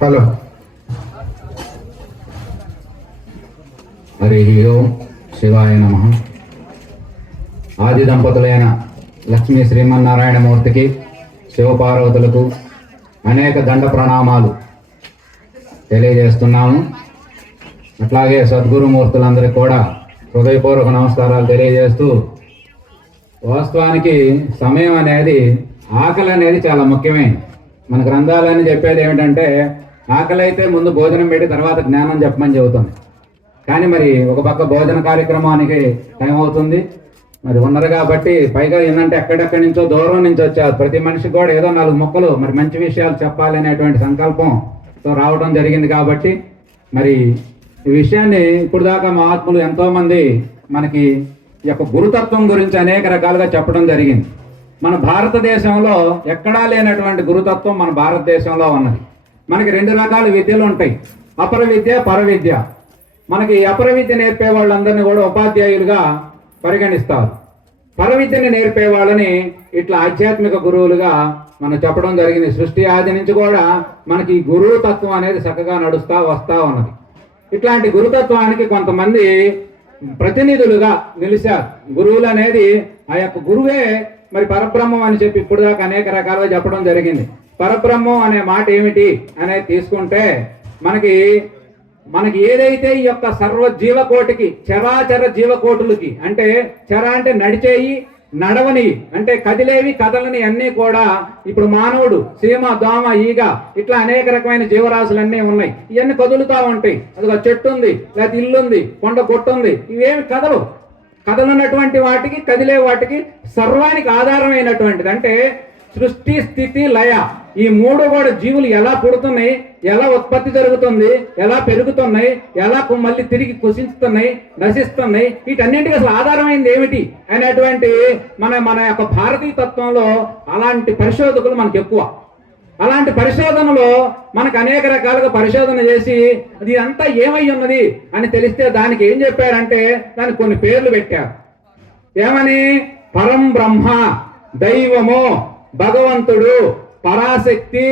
Hello. Hari ఓం శివాయ నమః. ఆది దంపతులైన లక్ష్మీ శ్రీమన్నారాయణమూర్తికి, శివపార్వతులకు అనేక దండ ప్రణామాలు తెలియజేస్తున్నాము. అట్లాగే సద్గురుమూర్తులందరికీ కూడా హృదయపూర్వక నమస్కారాలు తెలియజేస్తూ, వాస్తవానికి సమయం అనేది, ఆకలి అనేది చాలా ముఖ్యమైనది. మన గ్రంథాలని చెప్పేది ఏమిటంటే, ఆకలి అయితే ముందు భోజనం పెట్టి తర్వాత జ్ఞానం చెప్పమని చెబుతుంది. కానీ మరి ఒక పక్క భోజన కార్యక్రమానికి టైం అవుతుంది. మరి ఉన్నారు కాబట్టి, పైగా ఏంటంటే ఎక్కడెక్కడి నుంచో దూరం నుంచి వచ్చారు. ప్రతి మనిషికి కూడా ఏదో 4 ముక్కలు మరి మంచి విషయాలు చెప్పాలి అనేటువంటి సంకల్పంతో రావడం జరిగింది. కాబట్టి మరి ఈ విషయాన్ని ఇప్పుడు దాకా మహాత్ములు ఎంతోమంది మనకి ఈ యొక్క గురుతత్వం గురించి అనేక రకాలుగా చెప్పడం జరిగింది. మన భారతదేశంలో ఎక్కడా లేనటువంటి గురుతత్వం మన భారతదేశంలో ఉన్నది. మనకి 2 రకాల విద్యలు ఉంటాయి, అపర విద్య, పర విద్య. మనకి అపర విద్య నేర్పే వాళ్ళందరినీ కూడా ఉపాధ్యాయులుగా పరిగణిస్తారు. పర విద్యని నేర్పే వాళ్ళని ఇట్లా ఆధ్యాత్మిక గురువులుగా మనం చెప్పడం జరిగింది. సృష్టి ఆది నుంచి కూడా మనకి గురువు తత్వం అనేది చక్కగా వస్తా ఉన్నది. ఇట్లాంటి గురుతత్వానికి కొంతమంది ప్రతినిధులుగా నిలిచారు. గురువులు అనేది ఆ యొక్క గురువే మరి పరబ్రహ్మం అని చెప్పి ఇప్పుడు దాకా అనేక రకాలుగా చెప్పడం జరిగింది. పరబ్రహ్మం అనే మాట ఏమిటి అనేది తీసుకుంటే, మనకి ఏదైతే ఈ యొక్క సర్వ జీవకోటికి, చరాచర జీవకోటులకి, అంటే చర అంటే నడిచేయి, నడవని అంటే కదిలేవి, కదలని అన్నీ కూడా ఇప్పుడు మానవుడు, సీమ, దోమ, ఈగ ఇట్లా అనేక రకమైన జీవరాశులన్నీ ఉన్నాయి. ఇవన్నీ కదులుతూ ఉంటాయి. అది ఒక చెట్టు ఉంది, లేకపోతే ఇల్లు ఉంది, కొండ కొట్టు ఉంది, ఇవేమి కదలనటువంటి వాటికి, కదిలే వాటికి సర్వానికి ఆధారమైనటువంటిది. అంటే సృష్టి, స్థితి, లయ, ఈ 3 కూడా జీవులు ఎలా పుడుతున్నాయి, ఎలా ఉత్పత్తి జరుగుతుంది, ఎలా పెరుగుతున్నాయి, ఎలా మళ్ళీ తిరిగి కుషిస్తున్నాయి, నశిస్తున్నాయి, వీటన్నింటికి అసలు ఆధారమైంది ఏమిటి అనేటువంటి మన యొక్క భారతీయ తత్వంలో అలాంటి పరిశోధకులు మనకు ఎక్కువ. అలాంటి పరిశోధనలో మనకు అనేక రకాలుగా పరిశోధన చేసి అది అంతా ఏమై ఉన్నది అని తెలిస్తే దానికి ఏం చెప్పారంటే, దానికి కొన్ని పేర్లు పెట్టారు. ఏమని? పరం బ్రహ్మ, దైవము, భగవంతుడు, పరాశక్తి,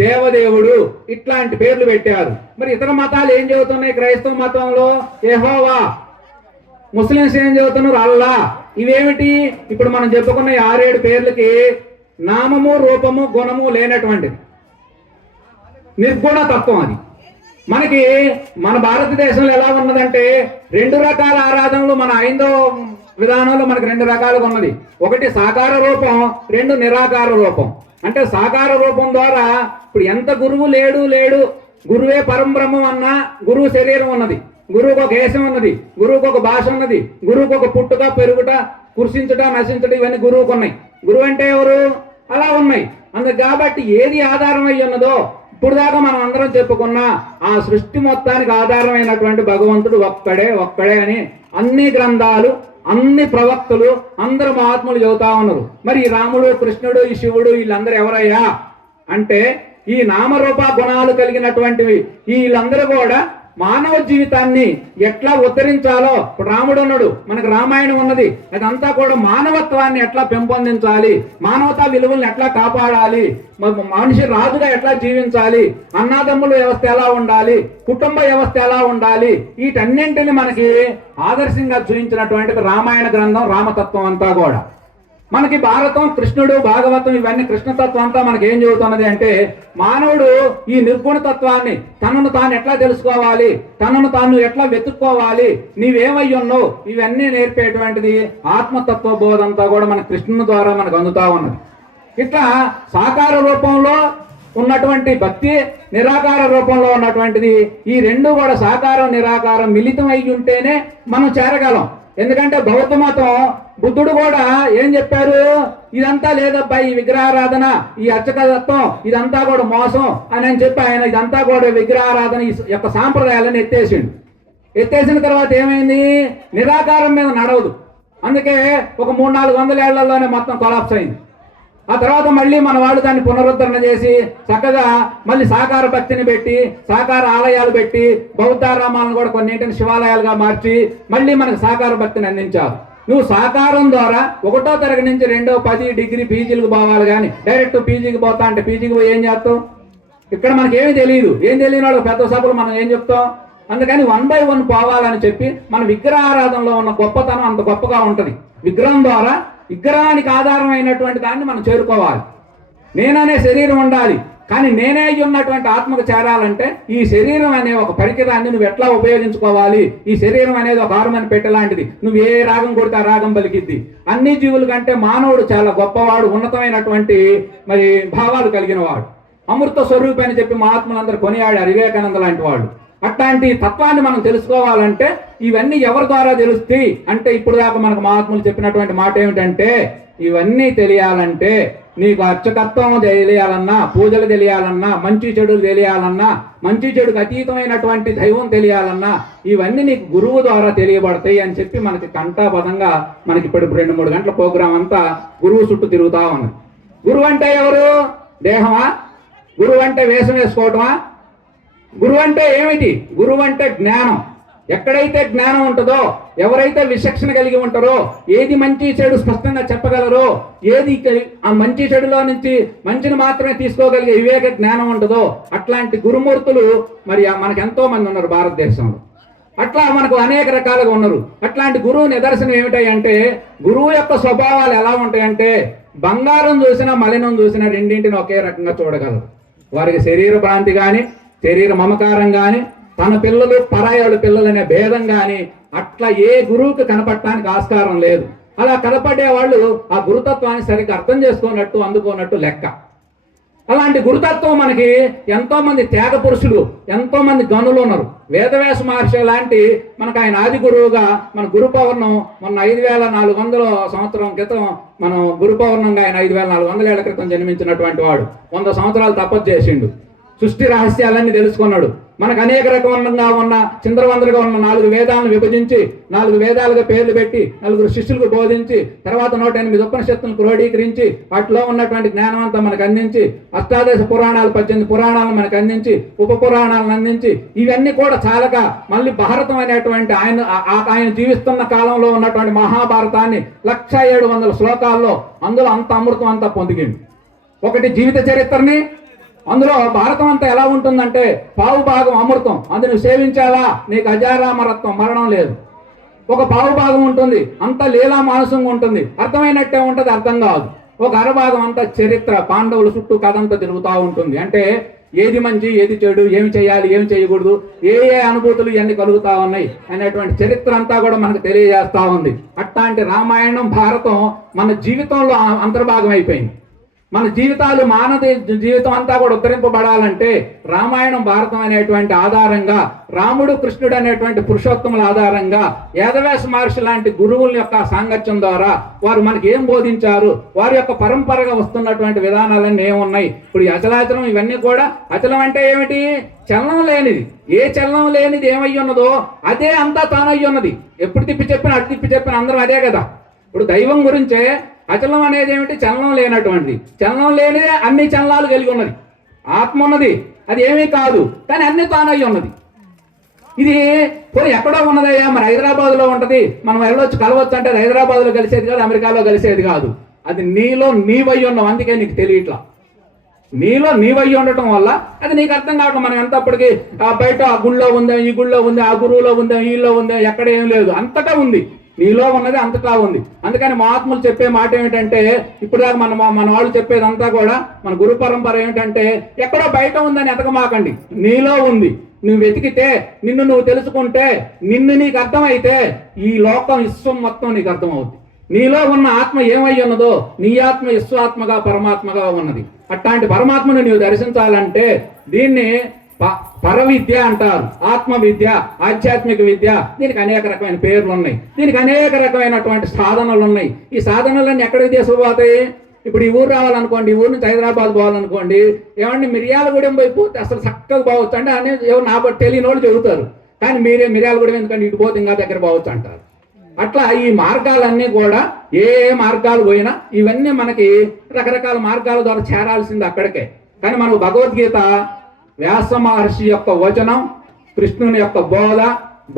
దేవదేవుడు, ఇట్లాంటి పేర్లు పెట్టారు. మరి ఇతర మతాలు ఏం చెబుతున్నాయి? క్రైస్తవ మతంలో యెహోవా, ముస్లింస్ ఏం చెబుతున్నారు? అల్లా. ఇవేమిటి? ఇప్పుడు మనం చెప్పుకున్న 6-7 పేర్లకి నామము, రూపము, గుణము లేనటువంటిది, నిర్గుణ తత్వం. అది మనకి మన భారతదేశంలో ఎలా ఉన్నదంటే, 2 రకాల ఆరాధనలు మన హైందవ విధానంలో మనకు 2 రకాలుగా ఉన్నది. ఒకటి సాకార రూపం, 2 నిరాకార రూపం. అంటే సాకార రూపం ద్వారా ఇప్పుడు ఎంత గురువు లేడు, గురువే పరంబ్రహ్మం అన్నా గురువు శరీరం ఉన్నది, గురువుకు ఒక వేషం ఉన్నది, గురువుకు ఒక భాష ఉన్నది, గురువుకు ఒక పుట్టుక, పెరుగుట, కుర్షించుట, నశించుట, ఇవన్నీ గురువుకు ఉన్నాయి. గురువు అంటే ఎవరు? అలా ఉన్నాయి. అందుకు కాబట్టి ఏది ఆధారం అయి ఉన్నదో, ఇప్పుడు దాకా మనం అందరం చెప్పుకున్న ఆ సృష్టి మొత్తానికి ఆధారమైనటువంటి భగవంతుడు ఒక్కడే అని అన్ని గ్రంథాలు, అన్ని ప్రవక్తలు, అందరు మహాత్ములు చెబుతా ఉన్నారు. మరి ఈ రాముడు, కృష్ణుడు, ఈ శివుడు, వీళ్ళందరూ ఎవరయ్యా అంటే, ఈ నామరూప గుణాలు కలిగినటువంటివి. వీళ్ళందరూ కూడా మానవ జీవితాన్ని ఎట్లా ఉద్ధరించాలో, ఇప్పుడు రాముడు ఉన్నాడు, మనకు రామాయణం ఉన్నది, అదంతా కూడా మానవత్వాన్ని ఎట్లా పెంపొందించాలి, మానవతా విలువల్ని ఎట్లా కాపాడాలి, మనిషి రాజుగా ఎట్లా జీవించాలి, అన్నాదమ్ముల వ్యవస్థ ఎలా ఉండాలి, కుటుంబ వ్యవస్థ ఎలా ఉండాలి, వీటన్నింటిని మనకి ఆదర్శంగా చూపించినటువంటిది రామాయణ గ్రంథం, రామతత్వం అంతా కూడా. మనకి భారతం, కృష్ణుడు, భాగవతం, ఇవన్నీ కృష్ణతత్వం అంతా మనకి ఏం చెబుతున్నది అంటే, మానవుడు ఈ నిర్గుణ తత్వాన్ని, తనను తాను ఎట్లా తెలుసుకోవాలి, తనను తాను ఎట్లా వెతుక్కోవాలి, నీవేమై ఉన్నావు, ఇవన్నీ నేర్పేటువంటిది ఆత్మతత్వ బోధ అంతా కూడా మన కృష్ణుని ద్వారా మనకు అందుతా ఉన్నది. ఇట్లా సాకార రూపంలో ఉన్నటువంటి భక్తి, నిరాకార రూపంలో ఉన్నటువంటిది, ఈ 2 కూడా సాకారం, నిరాకారం మిళితం అయి ఉంటేనే మనం చేరగలం. ఎందుకంటే బౌద్ధ మతం, బుద్ధుడు కూడా ఏం చెప్పారు? ఇదంతా లేదబ్బా, ఈ విగ్రహారాధన, ఈ అర్చకతత్వం, ఇదంతా కూడా మోసం అని చెప్పి ఆయన ఇదంతా కూడా విగ్రహారాధన యొక్క సాంప్రదాయాలను ఎత్తేసిన తర్వాత ఏమైంది? నిరాకారం మీద నడవదు. అందుకే ఒక 300-400 ఏళ్లలోనే మొత్తం కొలాప్స్ అయింది. ఆ తర్వాత మళ్ళీ మన వాళ్ళు దాన్ని పునరుద్ధరణ చేసి చక్కగా మళ్ళీ సాకార భక్తిని పెట్టి, సాకార ఆలయాలు పెట్టి, బౌద్ధారామాలను కూడా కొన్నింటిని శివాలయాలుగా మార్చి మళ్ళీ మనకు సాకార భక్తిని అందించారు. నువ్వు సాకారం ద్వారా 1వ తరగతి నుంచి 2వ 10 డిగ్రీ పీజీలకు పోవాలి, కానీ డైరెక్ట్ పీజీకి పోతా అంటే పీజీకి పోయి ఏం చేస్తావు? ఇక్కడ మనకేమీ తెలియదు. ఏం తెలియని వాళ్ళు పెద్ద సభలు మనం ఏం చెప్తాం? అందుకని 1 by 1 పోవాలని చెప్పి మన విగ్రహారాధనలో ఉన్న గొప్పతనం అంత గొప్పగా ఉంటుంది. విగ్రహం ద్వారా విగ్రహానికి ఆధారమైనటువంటి దాన్ని మనం చేరుకోవాలి. నేననే శరీరం ఉండాలి, కానీ నేనే ఉన్నటువంటి ఆత్మకు చేరాలంటే ఈ శరీరం అనే ఒక పరికరాన్ని నువ్వు ఎట్లా ఉపయోగించుకోవాలి. ఈ శరీరం అనేది ఒక హార్మోన్ పెట్టలాంటిది. నువ్వు ఏ రాగం కొడితే ఆ రాగం పలికిద్ది. అన్ని జీవుల కంటే మానవుడు చాలా గొప్పవాడు, ఉన్నతమైనటువంటి మరి భావాలు కలిగిన వాడు, అమృత స్వరూపి అని చెప్పి మహాత్ములందరూ కొనియాడారు, వివేకానంద లాంటి వాడు. అట్లాంటి తత్వాన్ని మనం తెలుసుకోవాలంటే ఇవన్నీ ఎవరి ద్వారా తెలుస్తాయి అంటే, ఇప్పుడు దాకా మనకు మహాత్ములు చెప్పినటువంటి మాట ఏమిటంటే, ఇవన్నీ తెలియాలంటే నీకు అర్చకత్వం తెలియాలన్నా, పూజలు తెలియాలన్నా, మంచి చెడులు తెలియాలన్నా, మంచి చెడుకు అతీతమైనటువంటి దైవం తెలియాలన్నా ఇవన్నీ నీకు గురువు ద్వారా తెలియబడతాయి అని చెప్పి మనకి కంఠాపదంగా మనకి ఇప్పుడు 2-3 గంటల ప్రోగ్రాం అంతా గురువు చుట్టూ తిరుగుతా ఉన్నది. గురువు అంటే ఎవరు? దేహమా? గురువు అంటే వేషం వేసుకోవటమా? గురువు అంటే ఏమిటి? గురువు అంటే జ్ఞానం. ఎక్కడైతే జ్ఞానం ఉంటుందో, ఎవరైతే విచక్షణ కలిగి ఉంటారో, ఏది మంచి చెడు స్పష్టంగా చెప్పగలరో, ఏది ఆ మంచి చెడులో నుంచి మంచిని మాత్రమే తీసుకోగలిగే వివేక జ్ఞానం ఉంటుందో అట్లాంటి గురుమూర్తులు మరి మనకు ఎంతో మంది ఉన్నారు భారతదేశంలో. అట్లా మనకు అనేక రకాలుగా ఉన్నారు. అట్లాంటి గురువు నిదర్శనం ఏమిటాయంటే, గురువు యొక్క స్వభావాలు ఎలా ఉంటాయంటే, బంగారం చూసినా మలినం చూసినా రెండింటిని ఒకే రకంగా చూడగలరు. వారికి శరీర భ్రాంతి కానీ, శరీర మమకారం కానీ, తన పిల్లలు పరాయాడు పిల్లలనే భేదం కానీ అట్లా ఏ గురువుకి కనపడటానికి ఆస్కారం లేదు. అలా కనపడే వాళ్ళు ఆ గురుతత్వాన్ని సరిగ్గా అర్థం చేసుకున్నట్టు అందుకున్నట్టు లెక్క. అలాంటి గురుతత్వం మనకి ఎంతో మంది త్యాగ పురుషులు, ఎంతో మంది గనులు ఉన్నారు. వేదవ్యాస మహర్షి లాంటి మనకు ఆయన ఆది గురువుగా మన గురు పౌర్ణం మొన్న 5400 సంవత్సరం క్రితం మనం గురు పౌర్ణంగా ఆయన 5400 ఏళ్ల క్రితం జన్మించినటువంటి వాడు 100 సంవత్సరాలు తపస్సు చేసిండు. సృష్టి రహస్యాలన్నీ తెలుసుకున్నాడు. మనకు అనేక రకముగా ఉన్న చిందరవందరగా ఉన్న 4 వేదాలను విభజించి 4 వేదాలుగా పేర్లు పెట్టి 4 శిష్యులకు బోధించి తర్వాత 108 ఉపనిషత్తులను క్రోడీకరించి వాటిలో ఉన్నటువంటి జ్ఞానం అంతా మనకు అందించి అష్టాదశ పురాణాలు 18 పురాణాలను మనకు అందించి ఉప పురాణాలను అందించి ఇవన్నీ కూడా చాలక మళ్ళీ భారతం అనేటువంటి ఆయన జీవిస్తున్న కాలంలో ఉన్నటువంటి మహాభారతాన్ని 1700 శ్లోకాల్లో అందులో అంత అమృతం అంతా పొందిగింది. ఒకటి జీవిత చరిత్రని, అందులో భారతం అంతా ఎలా ఉంటుందంటే పావు భాగం అమృతం, అందును సేవించాలా నీకు అజారామరత్వం, మరణం లేదు. ఒక పావు భాగం ఉంటుంది, అంత లీలా మానసంగా ఉంటుంది, అర్థమైనట్టే ఉంటుంది, అర్థం కాదు. ఒక అరభాగం అంతా చరిత్ర, పాండవుల చుట్టూ కథ అంతా తిరుగుతూ ఉంటుంది. అంటే ఏది మంచి ఏది చెడు, ఏమి చేయాలి ఏమి చేయకూడదు, ఏ అనుభూతులు ఇవన్నీ కలుగుతా ఉన్నాయి అనేటువంటి చరిత్ర అంతా కూడా మనకు తెలియజేస్తా ఉంది. అట్లాంటి రామాయణం భారతం మన జీవితంలో అంతర్భాగం అయిపోయింది. మన జీవితాలు మానవ జీవితం అంతా కూడా ఉద్ధరింపబడాలంటే రామాయణం భారతం అనేటువంటి ఆధారంగా, రాముడు కృష్ణుడు అనేటువంటి పురుషోత్తముల ఆధారంగా, వేదవ్యాస మహర్షి లాంటి గురువుల యొక్క సాంగత్యం ద్వారా వారు మనకి ఏం బోధించారు, వారి యొక్క పరంపరగా వస్తున్నటువంటి విధానాలన్నీ ఏమున్నాయి. ఇప్పుడు ఈ అచలాచలం ఇవన్నీ కూడా, అచలం అంటే ఏమిటి? చలనం లేనిది. ఏ చలనం లేనిది ఏమై ఉన్నదో అదే అంతా తానయ్యి ఉన్నది. ఎప్పుడు తిప్పి చెప్పిన అటు తిప్పి చెప్పిన అందరం అదే కదా. ఇప్పుడు దైవం గురించే అచలం అనేది ఏమిటి? చలనం లేనటువంటిది. చలనం లేనిదే అన్ని చలనాలు కలిగి ఉన్నది. ఆత్మ ఉన్నది, అది ఏమీ కాదు, కానీ అన్ని తానయ్యి ఉన్నది. ఇది పోనీ ఎక్కడో ఉన్నదయ్యా, మరి హైదరాబాద్లో ఉంటుంది, మనం వెళ్ళొచ్చు కలవచ్చు అంటే హైదరాబాద్లో కలిసేది కాదు, అమెరికాలో కలిసేది కాదు. అది నీలో నీవై ఉన్నావు, అందుకే నీకు తెలియట్లా. నీలో నీవై ఉండటం వల్ల అది నీకు అర్థం కావట్లేదు. మనం ఎంతప్పటికీ బయట ఆ గుళ్ళో ఉందా, ఈ గుళ్ళో ఉందా, ఆ గురువులో ఉందా, వీళ్ళలో ఉందా, ఎక్కడ ఏం లేదు, అంతటా ఉంది. నీలో ఉన్నది అంతటా ఉంది. అందుకని మహాత్ములు చెప్పే మాట ఏమిటంటే, ఇప్పుడు దాకా మన వాళ్ళు చెప్పేదంతా కూడా మన గురు పరంపర ఏమిటంటే, ఎక్కడో బయట ఉందని ఎతకమాకండి, నీలో ఉంది. నువ్వు వెతికితే, నిన్ను నువ్వు తెలుసుకుంటే, నిన్ను నీకు అర్థమైతే ఈ లోకం విశ్వం మొత్తం నీకు అర్థమవుతుంది. నీలో ఉన్న ఆత్మ ఏమై ఉన్నదో, నీ ఆత్మ విశ్వాత్మగా పరమాత్మగా ఉన్నది. అట్లాంటి పరమాత్మను నీవు దర్శించాలంటే దీన్ని పరవిద్య అంటారు. ఆత్మ విద్య, ఆధ్యాత్మిక విద్య. దీనికి అనేక రకమైన పేర్లు ఉన్నాయి, దీనికి అనేక రకమైనటువంటి సాధనలు ఉన్నాయి. ఈ సాధనలన్నీ ఎక్కడికి తీసుకుపోతాయి? ఇప్పుడు ఈ ఊరు రావాలనుకోండి, ఈ ఊరు నుంచి హైదరాబాద్ పోవాలనుకోండి, ఏమంటే మిర్యాలగూడెం పోయిపోతే అసలు చక్కగా పోవచ్చు అంటే అని ఎవరు నా తెలియని వాళ్ళు చెబుతారు. కానీ మీరే మిర్యాలగూడెం ఎందుకంటే ఇటు పోతే ఇంకా దగ్గర పోవచ్చు అంటారు. అట్లా ఈ మార్గాలన్నీ కూడా ఏ మార్గాలు పోయినా ఇవన్నీ మనకి రకరకాల మార్గాల ద్వారా చేరాల్సింది అక్కడికే. కానీ మనకు భగవద్గీత వ్యాస మహర్షి యొక్క వచనం, కృష్ణుని యొక్క బోధ,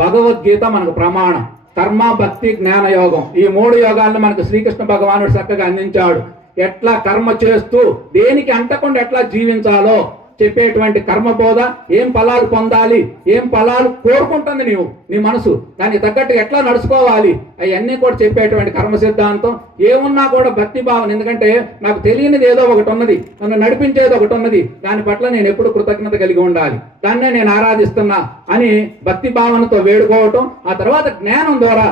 భగవద్గీత మనకు ప్రమాణం. కర్మ, భక్తి, జ్ఞాన యోగం, ఈ 3 యోగాలను మనకు శ్రీకృష్ణ భగవానుడు చక్కగా అందించాడు. ఎట్లా కర్మ చేస్తూ దేనికి అంటకుండా ఎట్లా జీవించాలో, చెప్పేటువంటి కర్మబోధ, ఏం ఫలాలు పొందాలి, ఏం ఫలాలు కోరుకుంటుంది నీ మనసు, దానికి తగ్గట్టు ఎట్లా నడుచుకోవాలి, అవన్నీ కూడా చెప్పేటువంటి కర్మ సిద్ధాంతం. ఏమున్నా కూడా భక్తి భావన, ఎందుకంటే నాకు తెలియనిది ఏదో ఒకటి ఉన్నది, నన్ను నడిపించేది ఒకటి ఉన్నది, దాని పట్ల నేను ఎప్పుడు కృతజ్ఞత కలిగి ఉండాలి, దాన్నే నేను ఆరాధిస్తున్నా అని భక్తి భావనతో వేడుకోవటం. ఆ తర్వాత జ్ఞానం ద్వారా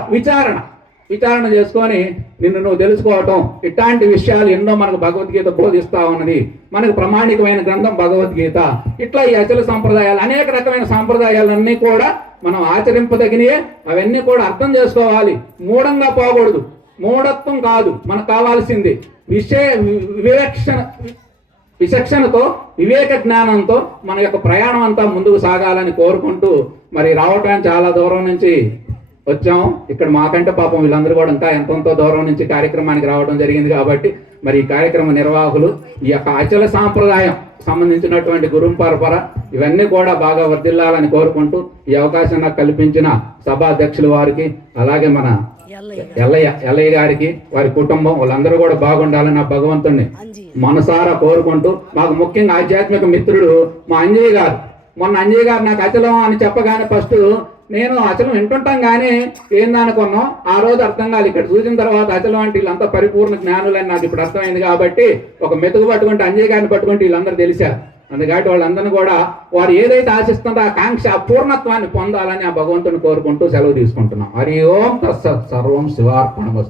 విచారణ చేసుకొని నిన్ను నువ్వు తెలుసుకోవటం. ఇట్లాంటి విషయాలు ఎన్నో మనకు భగవద్గీత బోధిస్తా ఉన్నది. మనకు ప్రామాణికమైన గ్రంథం భగవద్గీత. ఇట్లా ఈ అచల సంప్రదాయాలు, అనేక రకమైన సాంప్రదాయాలన్నీ కూడా మనం ఆచరింపదగినవే. అవన్నీ కూడా అర్థం చేసుకోవాలి, మూఢంగా పోకూడదు. మూఢత్వం కాదు మనకు కావాల్సింది, విచక్షణతో వివేక జ్ఞానంతో మన యొక్క ప్రయాణం అంతా ముందుకు సాగాలని కోరుకుంటూ, మరి రావటానికి చాలా దూరం నుంచి వచ్చాము. ఇక్కడ మాకంటే పాపం వీళ్ళందరూ కూడా ఇంకా ఎంతో దూరం నుంచి కార్యక్రమానికి రావడం జరిగింది. కాబట్టి మరి ఈ కార్యక్రమ నిర్వాహకులు ఈ యొక్క అచల సాంప్రదాయం సంబంధించినటువంటి గురుం పరపర ఇవన్నీ కూడా బాగా వర్ధిల్లాలని కోరుకుంటూ, ఈ అవకాశం నాకు కల్పించిన సభాధ్యక్షుల వారికి, అలాగే మన ఎల్లయ్య గారికి, వారి కుటుంబం, వాళ్ళందరూ కూడా బాగుండాలని నా భగవంతుడిని మనసారా కోరుకుంటూ, మాకు ముఖ్యంగా ఆధ్యాత్మిక మిత్రుడు మా అంజయ్య గారు. మొన్న అంజయ్య గారు నాకు అచలం అని చెప్పగానే ఫస్ట్ నేను అచలం వింటుంటాం కానీ ఏందనుకున్నాం, ఆ రోజు అర్థం కాదు. ఇక్కడ చూసిన తర్వాత అచలం అంటే వీళ్ళంతా పరిపూర్ణ జ్ఞానులని నాకు ఇప్పుడు అర్థమైంది. కాబట్టి ఒక మెతుకు పట్టుకుంటే అంజయ్య గారిని పట్టుకుంటే వీళ్ళందరూ తెలిసారు. అందుకని వాళ్ళందరినీ కూడా వారు ఏదైతే ఆశిస్తుందో ఆ కాంక్ష, ఆ పూర్ణత్వాన్ని పొందాలని ఆ భగవంతుని కోరుకుంటూ సెలవు తీసుకుంటున్నాం. హరి ఓం తత్సత్. సర్వం శివార్పణమస్తు.